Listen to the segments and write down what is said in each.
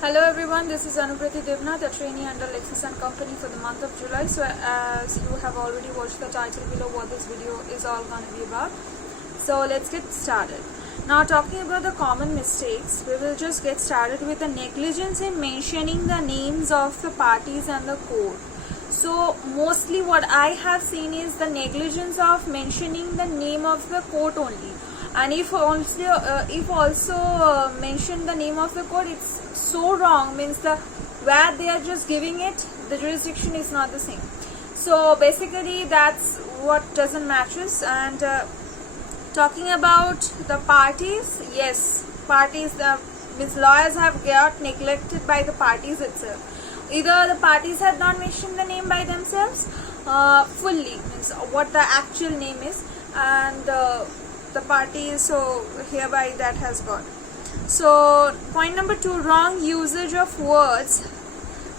Hello everyone, this is Anuprati Devnath, a trainee under Lexis & Company for the month of July. So as you have already watched the title below what this video is all going to be about. So let's get started. Now talking about the common mistakes, we will just get started with the negligence in mentioning the names of the parties and the court. So mostly what I have seen is the negligence of mentioning the name of the court only. And if also mention the name of the court, it's so wrong, means the where they are just giving it, the jurisdiction is not the same. So basically that's what doesn't matches. And talking about the parties, yes, parties, means lawyers have got neglected by the parties itself. Either the parties have not mentioned the name by themselves fully, means what the actual name is, and the parties, so hereby that has gone. So point number 2, wrong usage of words,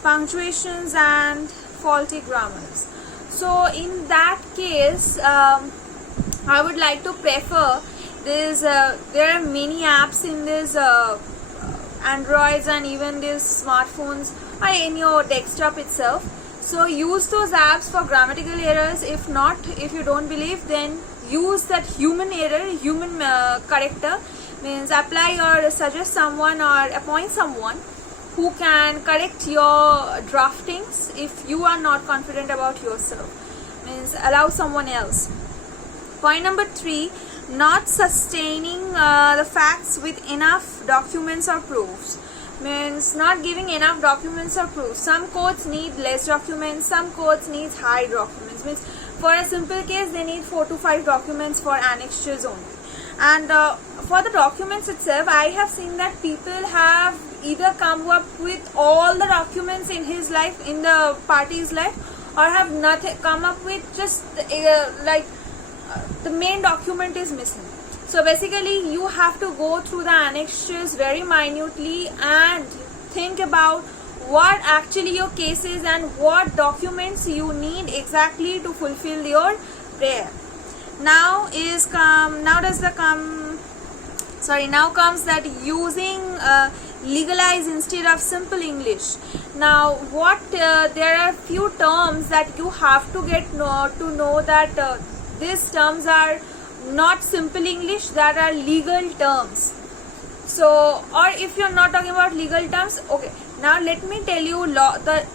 punctuations and faulty grammars. So in that case, I would like to prefer this. There are many apps in this Androids and even these smartphones or in your desktop itself. So use those apps for grammatical errors. If not, if you don't believe, then use that human error, human corrector, means apply or suggest someone or appoint someone who can correct your draftings if you are not confident about yourself, means allow someone else. Point number 3, not sustaining the facts with enough documents or proofs, means not giving enough documents or proofs. Some courts need less documents, some courts need high documents, means for a simple case they need 4 to 5 documents for annexures only. And for the documents itself, I have seen that people have either come up with all the documents in his life, in the party's life, or have nothing, come up with just the main document is missing. So basically you have to go through the annexures very minutely and think about what actually your case is and what documents you need exactly to fulfill your prayer. Now comes that using legalize instead of simple English. Now there are few terms that you have to get to know that these terms are not simple English, that are legal terms. So, or if you're not talking about legal terms, okay, now let me tell you,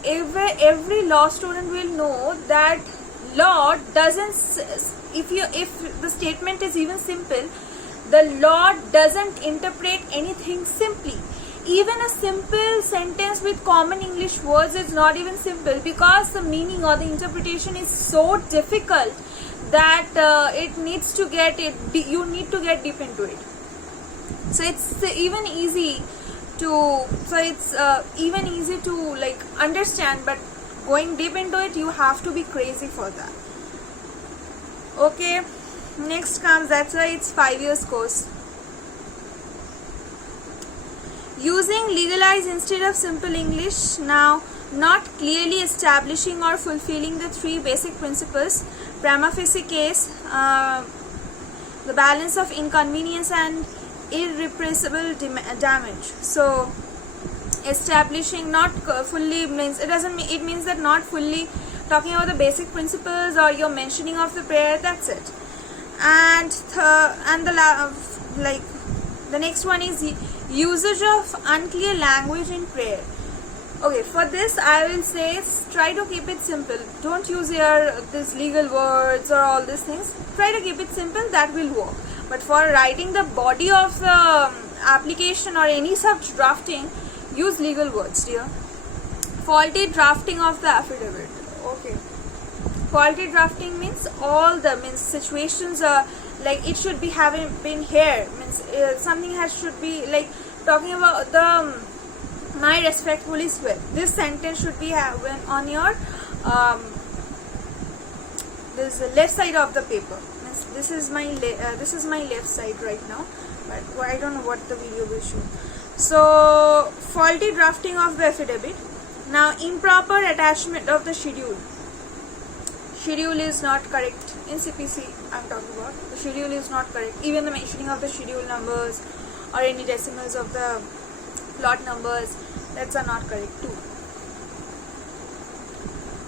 every law student will know that law doesn't, if the statement is even simple, the law doesn't interpret anything simply. Even a simple sentence with common English words is not even simple, because the meaning or the interpretation is so difficult that you need to get deep into it. So it's even easy to like understand, but going deep into it, you have to be crazy for that. Okay, next comes, that's why it's 5 years course. Using legalize instead of simple English. Now, not clearly establishing or fulfilling the 3 basic principles: prima facie case, the balance of inconvenience and irrepressible damage. So establishing not fully means, it means that not fully talking about the basic principles or your mentioning of the prayer, that's it. And the next one is usage of unclear language in prayer. Okay, for this I will say try to keep it simple. Don't use these legal words or all these things. Try to keep it simple, that will work. But for writing the body of the application or any such drafting, use legal words, dear. Faulty drafting of the affidavit. Okay, faulty drafting means situations like it should be having been here, means something should be like talking about the my respectfully swear. This sentence should be on your this left side of the paper. This is my left side right now, but I don't know what the video will show. So faulty drafting of the affidavit. Now improper attachment of the schedule. Schedule is not correct in CPC. I'm talking about the schedule is not correct. Even the mentioning of the schedule numbers or any decimals of the plot numbers, That's are not correct too.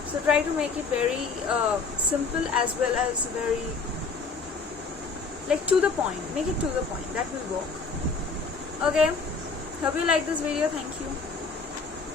So try to make it very simple as well as very like to the point. Make it to the point. That will work. Okay. Hope you like this video. Thank you.